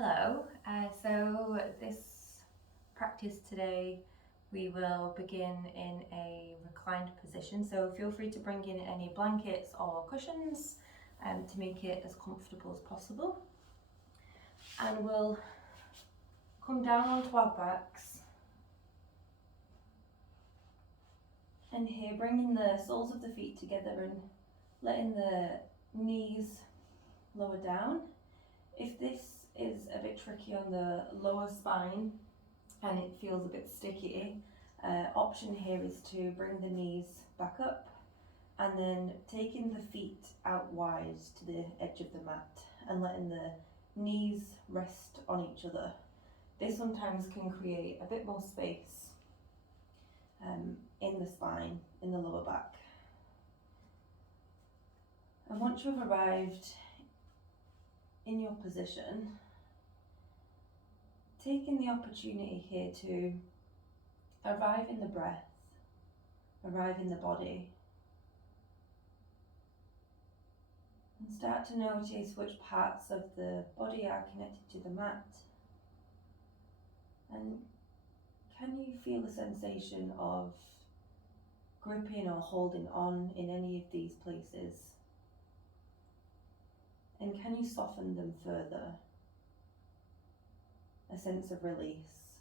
Hello, so this practice today we will begin in a reclined position, so feel free to bring in any blankets or cushions to make it as comfortable as possible. And we'll come down onto our backs, and here bringing the soles of the feet together and letting the knees lower down. If this is a bit tricky on the lower spine and it feels a bit sticky, option here is to bring the knees back up and then taking the feet out wide to the edge of the mat and letting the knees rest on each other. This sometimes can create a bit more space in the spine, in the lower back. And once you've arrived in your position, taking the opportunity here to arrive in the breath, arrive in the body, and start to notice which parts of the body are connected to the mat. And can you feel the sensation of gripping or holding on in any of these places? And can you soften them further? A sense of release.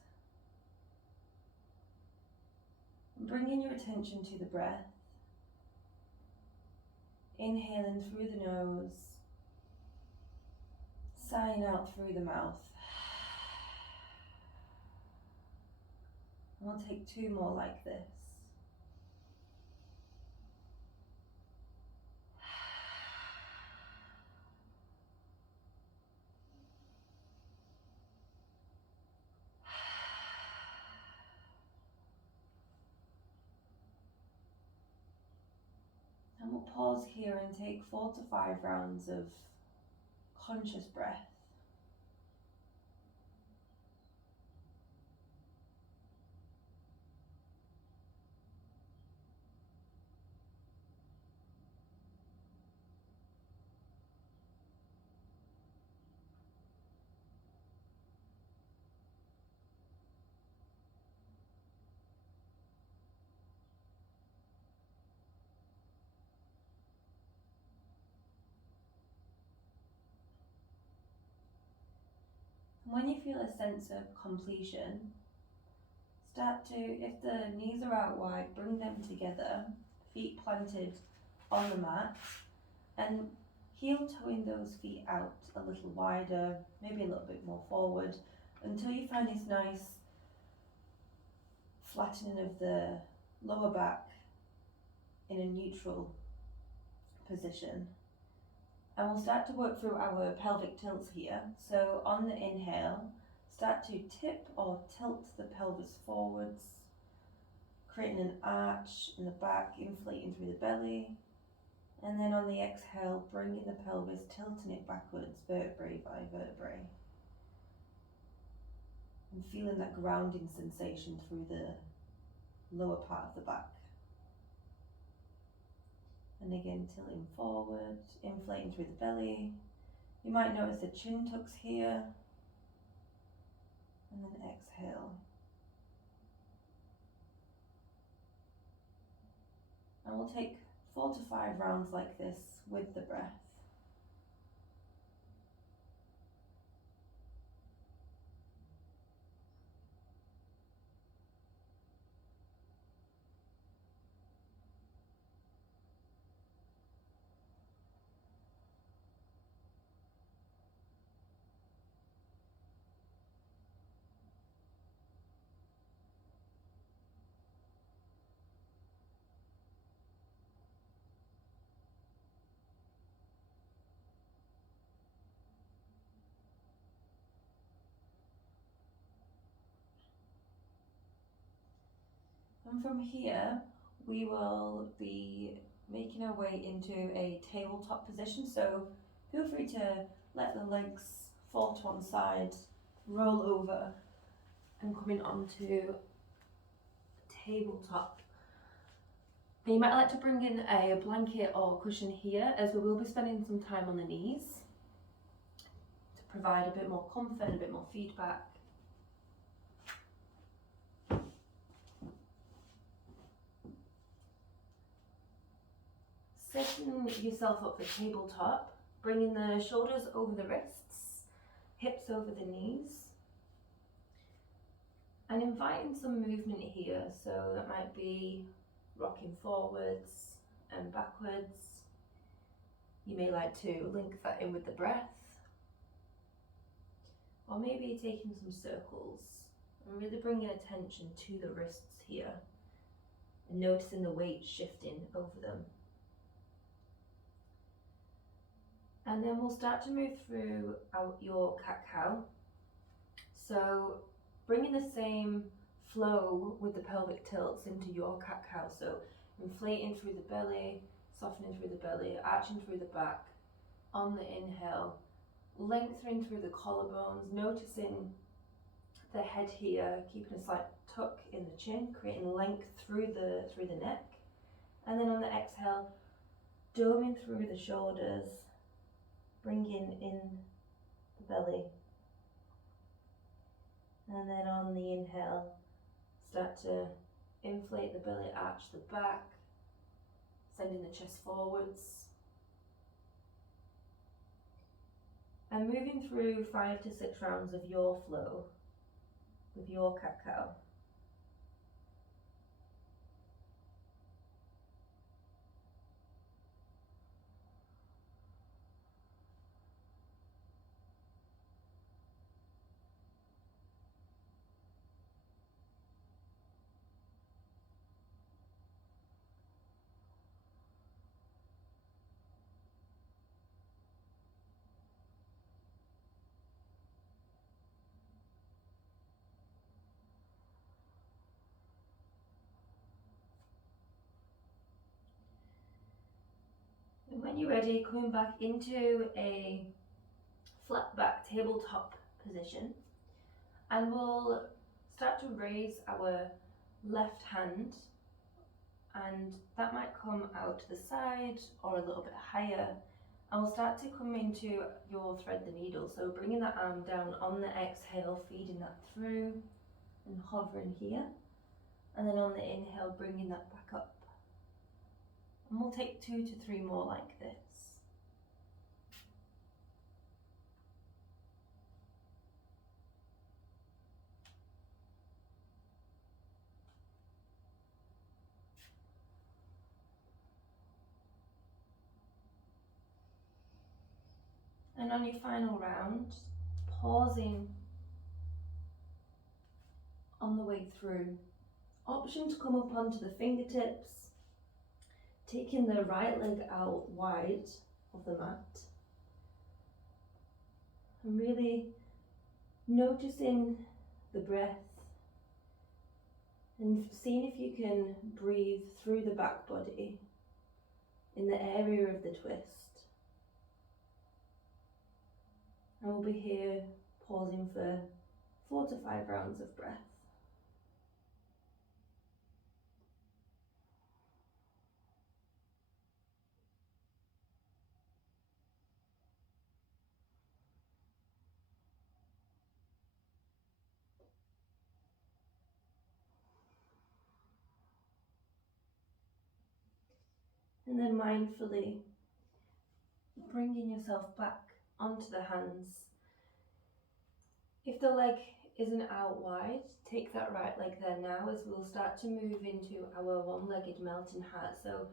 And bringing your attention to the breath. Inhaling through the nose, sighing out through the mouth. And we'll take two more like this. And we'll pause here and take 4 to 5 rounds of conscious breath. When you feel a sense of completion, start to, if the knees are out wide, bring them together, feet planted on the mat, and heel toeing those feet out a little wider, maybe a little bit more forward, until you find this nice flattening of the lower back in a neutral position. And we'll start to work through our pelvic tilts here. So on the inhale, start to tip or tilt the pelvis forwards, creating an arch in the back, inflating through the belly. And then on the exhale, bringing the pelvis, tilting it backwards, vertebrae by vertebrae. And feeling that grounding sensation through the lower part of the back. And again, tilting forward, inflating through the belly. You might notice the chin tucks here. And then exhale. And we'll take 4 to 5 rounds like this with the breath. And from here, we will be making our way into a tabletop position. So feel free to let the legs fall to one side, roll over, and coming onto tabletop. And you might like to bring in a blanket or cushion here, as we will be spending some time on the knees to provide a bit more comfort and a bit more feedback. Setting yourself up for tabletop, bringing the shoulders over the wrists, hips over the knees, and inviting some movement here. So that might be rocking forwards and backwards. You may like to link that in with the breath, or maybe taking some circles and really bringing attention to the wrists here and noticing the weight shifting over them. And then we'll start to move through your cat-cow. So bringing the same flow with the pelvic tilts into your cat-cow. So inflating through the belly, softening through the belly, arching through the back. On the inhale, lengthening through the collarbones, noticing the head here, keeping a slight tuck in the chin, creating length through the neck. And then on the exhale, doming through the shoulders, bringing in the belly. And then on the inhale, start to inflate the belly, arch the back, sending the chest forwards. And moving through 5 to 6 rounds of your flow with your cat-cow. And when you're ready, coming back into a flat back tabletop position, and we'll start to raise our left hand, and that might come out to the side or a little bit higher, and we'll start to come into your thread the needle. So bringing that arm down on the exhale, feeding that through and hovering here, and then on the inhale, bringing that back up. And we'll take 2 to 3 more like this. And on your final round, pausing on the way through. Option to come up onto the fingertips, taking the right leg out wide of the mat. And really noticing the breath and seeing if you can breathe through the back body in the area of the twist. And we'll be here pausing for 4 to 5 rounds of breath. And then mindfully bringing yourself back onto the hands. If the leg isn't out wide, take that right leg there now, as we'll start to move into our one-legged melting heart. So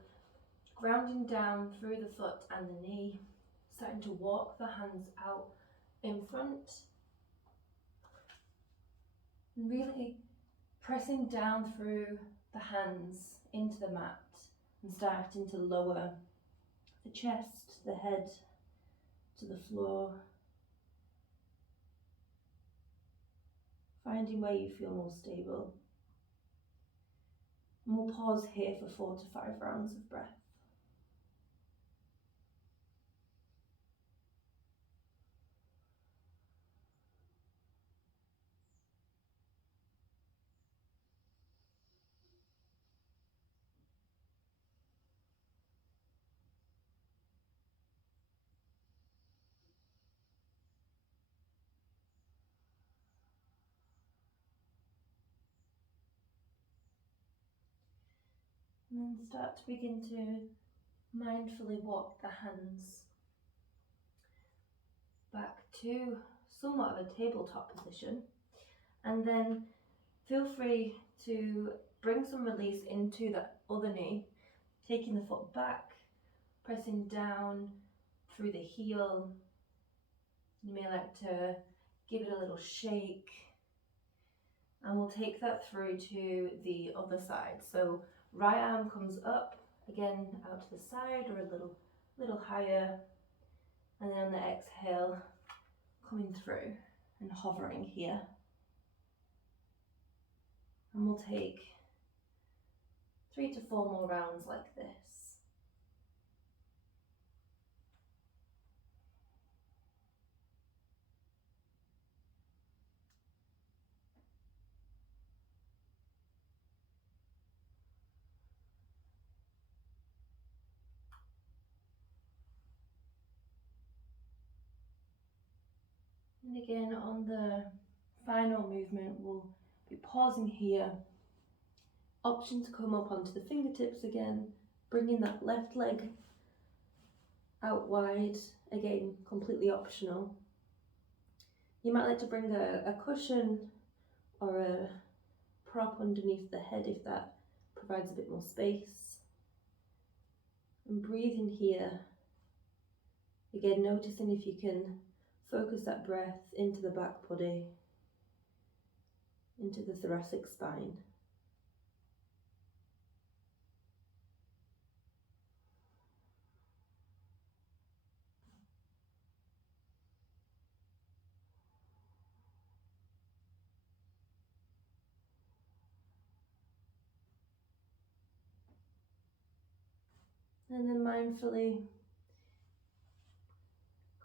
grounding down through the foot and the knee, starting to walk the hands out in front, and really pressing down through the hands into the mat and starting to lower the chest, the head to the floor, finding where you feel more stable. And we'll pause here for 4 to 5 rounds of breath. And then start to begin to mindfully walk the hands back to somewhat of a tabletop position. And then feel free to bring some release into that other knee, taking the foot back, pressing down through the heel. You may like to give it a little shake, and we'll take that through to the other side. So right arm comes up, again out to the side or a little higher, and then on the exhale, coming through and hovering here. And we'll take 3 to 4 more rounds like this. And again, on the final movement, we'll be pausing here. Option to come up onto the fingertips again, bringing that left leg out wide, again, completely optional. You might like to bring a cushion or a prop underneath the head if that provides a bit more space. And breathe in here. Again, noticing if you can focus that breath into the back body, into the thoracic spine. And then mindfully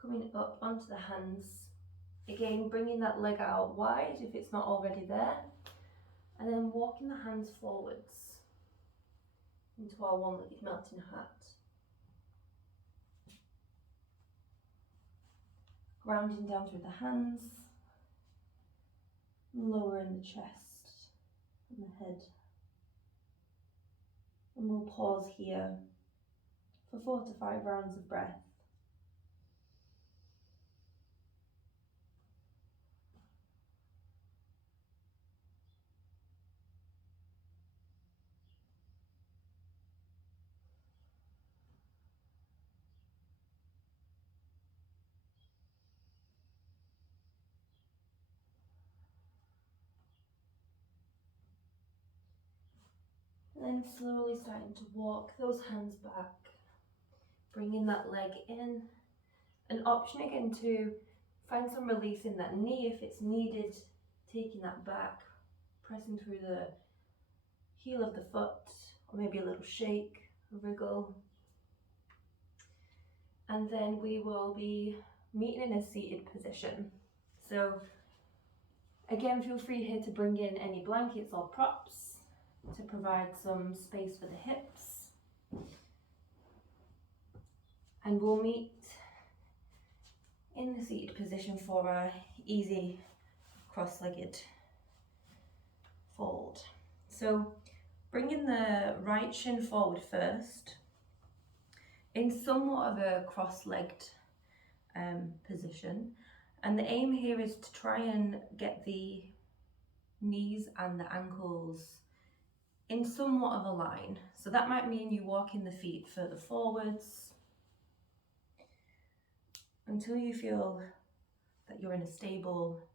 coming up onto the hands. Again, bringing that leg out wide if it's not already there. And then walking the hands forwards into our one-legged mountain hat. Grounding down through the hands. Lowering the chest and the head. And we'll pause here for 4 to 5 rounds of breath. And then slowly starting to walk those hands back, bringing that leg in. An option again to find some release in that knee if it's needed, taking that back, pressing through the heel of the foot, or maybe a little shake, a wriggle. And then we will be meeting in a seated position. So again, feel free here to bring in any blankets or props to provide some space for the hips. And we'll meet in the seated position for our easy cross-legged fold. So bringing the right shin forward first, in somewhat of a cross-legged position. And the aim here is to try and get the knees and the ankles in somewhat of a line. So that might mean you walking the feet further forwards until you feel that you're in a stable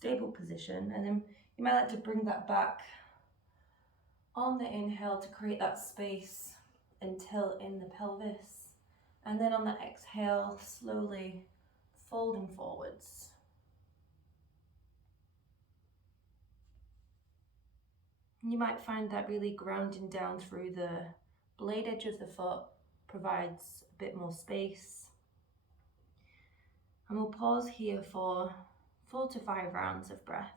position. And then you might like to bring that back on the inhale to create that space and tilt in the pelvis. And then on the exhale, slowly folding forwards. You might find that really grounding down through the blade edge of the foot provides a bit more space. And we'll pause here for 4 to 5 rounds of breath.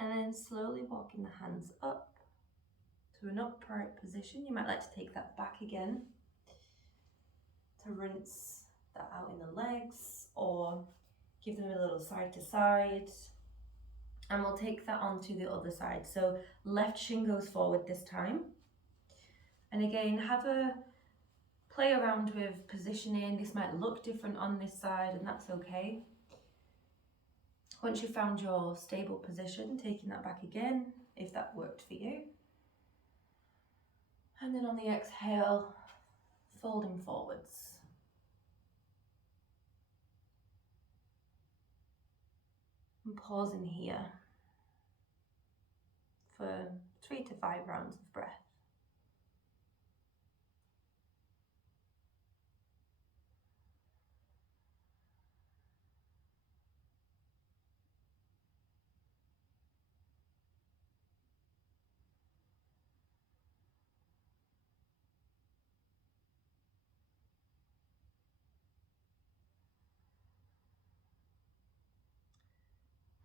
And then slowly walking the hands up to an upright position. You might like to take that back again to rinse that out in the legs, or give them a little side to side. And we'll take that onto the other side. So left shin goes forward this time. And again, have a play around with positioning. This might look different on this side, and that's okay. Once you've found your stable position, taking that back again, if that worked for you. And then on the exhale, folding forwards. And pausing here for 3 to 5 rounds of breath.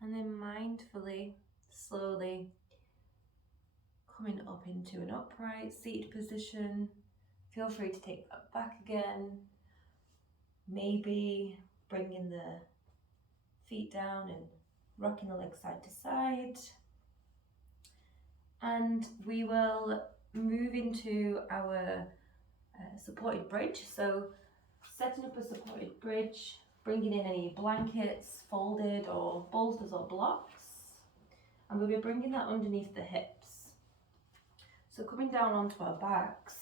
And then mindfully, slowly coming up into an upright seated position. Feel free to take that back again. Maybe bringing the feet down and rocking the legs side to side. And we will move into our supported bridge. So setting up a supported bridge, bringing in any blankets, folded or bolsters or blocks. And we'll be bringing that underneath the hips. So coming down onto our backs,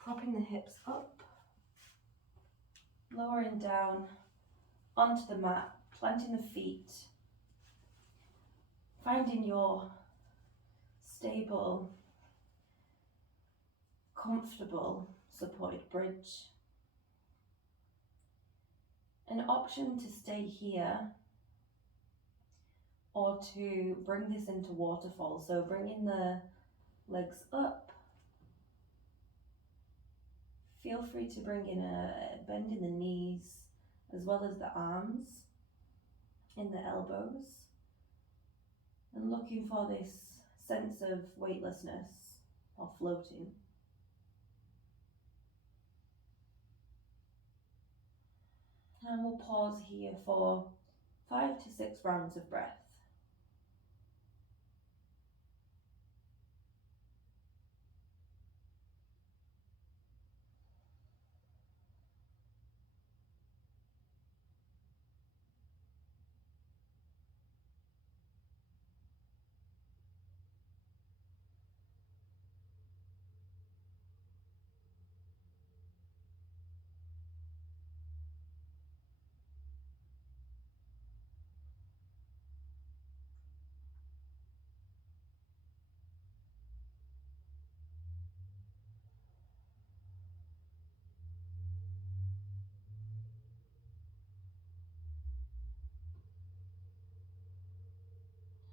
propping the hips up, lowering down onto the mat, planting the feet, finding your stable, comfortable supported bridge. An option to stay here or to bring this into waterfall. So bringing the legs up. Feel free to bring in a bend in the knees as well as the arms in the elbows. And looking for this sense of weightlessness or floating. And we'll pause here for 5 to 6 rounds of breath.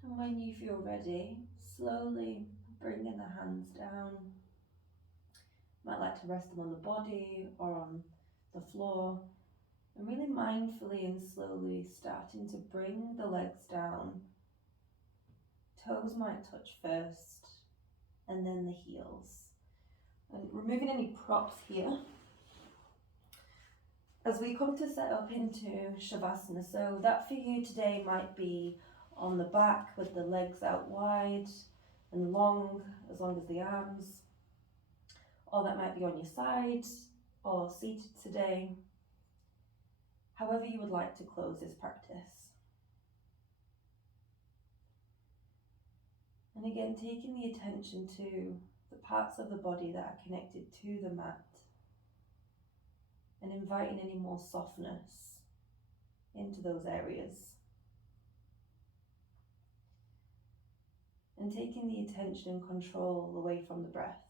And when you feel ready, slowly bringing the hands down. Might like to rest them on the body or on the floor. And really mindfully and slowly starting to bring the legs down. Toes might touch first, and then the heels. And removing any props here. As we come to set up into Shavasana, so that for you today might be on the back with the legs out wide and long, as long as the arms, or that might be on your side or seated today, however you would like to close this practice. And again, taking the attention to the parts of the body that are connected to the mat and inviting any more softness into those areas. And taking the attention and control away from the breath.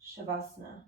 Shavasana.